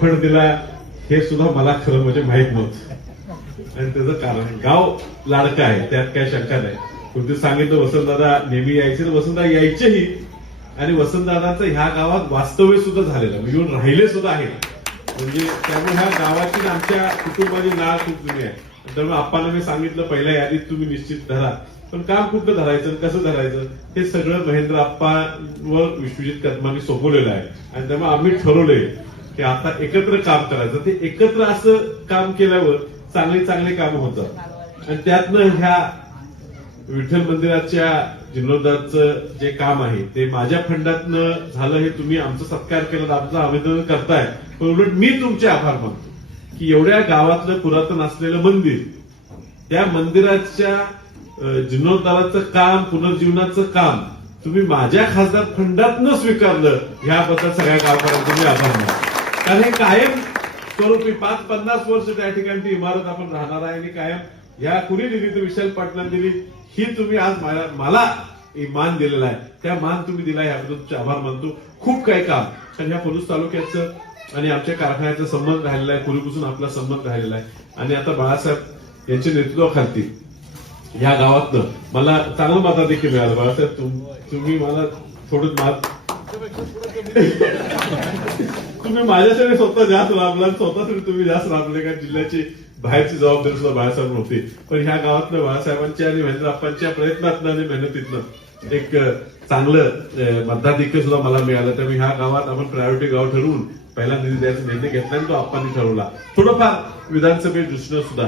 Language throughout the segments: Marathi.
फंड दिला हे सुद्धा मला खरं म्हणजे माहीत नव्हतं. आणि त्याचं कारण गाव लाडकं आहे त्यात काही शंका नाही. कोणते सांगितलं वसंतदादा नेहमी यायचे तर वसंतदादा यायचेही. आणि वसंतदादाचं ह्या गावात वास्तव्य सुद्धा झालेलं म्हणजे येऊन राहिले सुद्धा आहे. म्हणजे त्यामुळे ह्या गावाची आमच्या कुटुंबाची नाळ खूप जुनी आहे. त्यामुळे आप्पांना मी सांगितलं पहिल्या यादीत तुम्ही निश्चित धरा. पण काम कुठं धरायचं कसं धरायचं? हे सगळं महेंद्र आप्पावर विश्वजित कदमांनी सोपवलेलं आहे. आणि त्यामुळे आम्ही ठरवलंय ते आता एकत्र काम करायचं. ते एकत्र असं काम केल्यावर चांगले चांगले काम होतात आणि त्यातनं ह्या विठ्ठल मंदिराच्या जीर्णोद्धारचं जे काम आहे ते माझ्या फंडातनं झालं हे तुम्ही आमचा सत्कार केला आमचं अभिनंदन करताय. पण उलट मी तुमचे आभार मानतो की एवढ्या गावातलं पुरातन असलेलं मंदिर त्या मंदिराच्या जीर्णोद्धाराचं काम पुनर्जीवनाचं काम तुम्ही माझ्या खासदार फंडातनं स्वीकारलं ह्याबद्दल सगळ्या गावकऱ्यांचे मी आभार मानतो. कारण हे कायम स्वरूपी पाच पन्नास वर्ष त्या ठिकाणी ती इमारत आपण राहणार आहे. आणि कायम या कुणी दिली तर विशाल पाटलां दिली ही तुम्ही आज मला- मला मान दिलेला आहे. त्या मान तुम्ही दिला याबद्दल तुमचे आभार मानतो. खूप काही काम. कारण ह्या पोलीस तालुक्याचं आणि आमच्या कारखान्याचा संबंध राहिलेला आहे. पूर्वीपासून आपला संबंध राहिलेला आहे. आणि आता बाळासाहेब यांच्या नेतृत्वाखाली ह्या गावातनं मला चांगलं मताधिक्य मिळालं. बाळासाहेब तुम्ही मला थोडं मात तुम्ही माझ्यासाठी स्वतः जास्त राबला स्वतः स्वतःसाठी तुम्ही जास्त राबले का जिल्ह्याची बाहेरची जबाबदारी सुद्धा बाळासाहेब होती पण ह्या गावातलं बाळासाहेबांच्या आणि महेंद्रप्पांच्या प्रयत्नातनं आणि मेहनतीतनं एक चांगलं मताधिक्य सुद्धा मला मिळालं. त्यामुळे ह्या गावात आपण प्रायोरिटी गाव ठरवून पहिला निधी द्यायचा निर्णय घेतला आणि तो आप्पांनी ठरवला. थोडंफार विधानसभे दृष्टीनं सुद्धा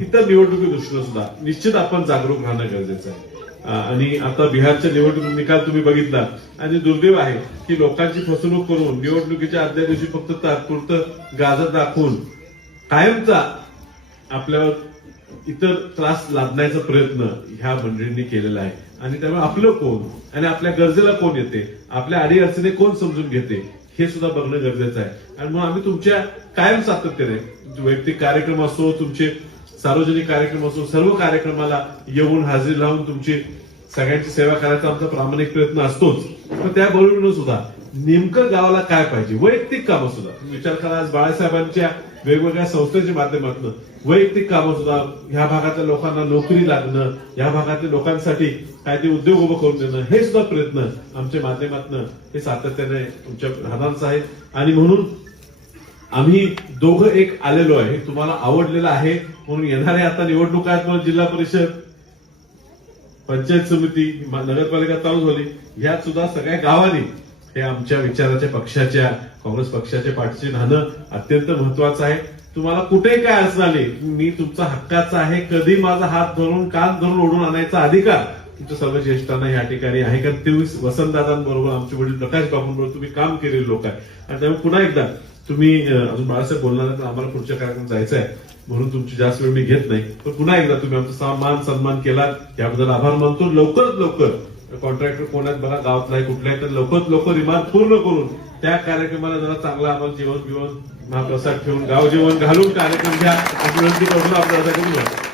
इतर निवडणुकी दृष्टीनं सुद्धा निश्चित आपण जागरूक राहणं गरजेचं आहे. आणि आता बिहारच्या निवडणूक निकाल तुम्ही बघितला. आणि दुर्दैव आहे की लोकांची फसवणूक करून निवडणुकीच्या आदल्या दिवशी फक्त तात्पुरतं गाजर दाखवून कायमचा आपल्यावर इतर त्रास लादण्याचा प्रयत्न ह्या मंडळींनी केलेला आहे. आणि त्यामुळे आपलं कोण आणि आपल्या गरजेला कोण येते? आपल्या अडीअडचणी कोण समजून घेते? हे सुद्धा बघणं गरजेचं आहे. आणि मग आम्ही तुमच्या कायम सातत्याने वैयक्तिक कार्यक्रम असो तुमचे सार्वजनिक कार्यक्रम असो सर्व कार्यक्रमाला येऊन हजेरी लावून तुमची सगळ्यांची सेवा करायचा आमचा प्रामाणिक प्रयत्न असतोच. पण त्याबरोबर सुद्धा नेमकं गावाला काय पाहिजे? वैयक्तिक कामं सुद्धा. विचार करा आज बाळासाहेबांच्या वेगवेगळ्या संस्थेच्या माध्यमातून वैयक्तिक कामं सुद्धा ह्या भागातल्या लोकांना नोकरी लागणं या भागातल्या लोकांसाठी काय ते उद्योग उभं करून देणं हे सुद्धा प्रयत्न आमच्या माध्यमातून हे सातत्याने तुमच्या राहणारच आहे. आणि म्हणून आम्ही दोघं एक आलेलो आहे. तुम्हाला आवडलेलं आहे म्हणून येणाऱ्या आता निवडणुका आहेत म्हणून जिल्हा परिषद पंचायत समिती नगरपालिका चालू झाली. ह्यात सुद्धा सगळ्या गावांनी हे आमच्या विचाराच्या पक्षाच्या काँग्रेस पक्षाच्या पाठीशी राहणं अत्यंत महत्वाचं आहे. तुम्हाला कुठेही काय अडचण आली मी तुमचा हक्काचा आहे. कधी माझा हात धरून कान धरून ओढून आणायचा अधिकार तुमच्या सर्व ज्येष्ठांना या ठिकाणी आहे कारण तेवीस वसंतदादांबरोबर आमचे वडील प्रकाश बाबूंबरोबर तुम्ही काम केलेले लोक आहे आणि त्यामुळे पुन्हा एकदा तुम्ही अजून बाळासाहेब बोलणार नाही तर आम्हाला पुढच्या कार्यक्रम जायचं आहे. म्हणून तुमची जास्त वेळ मी घेत नाही. पण पुन्हा एकदा तुम्ही आमचा मान सन्मान केला. याबद्दल आभार मानतो. लवकरच लवकर कॉन्ट्रॅक्टर कोणात बघा गावात नाही कुठल्याही तर लवकरच लवकर इमान पूर्ण करून त्या कार्यक्रमाला जरा चांगला आम्हाला जेवण बिवण महाप्रसाद ठेवून गाव जेवण घालून कार्यक्रम घ्या. विनंती करून आपल्याला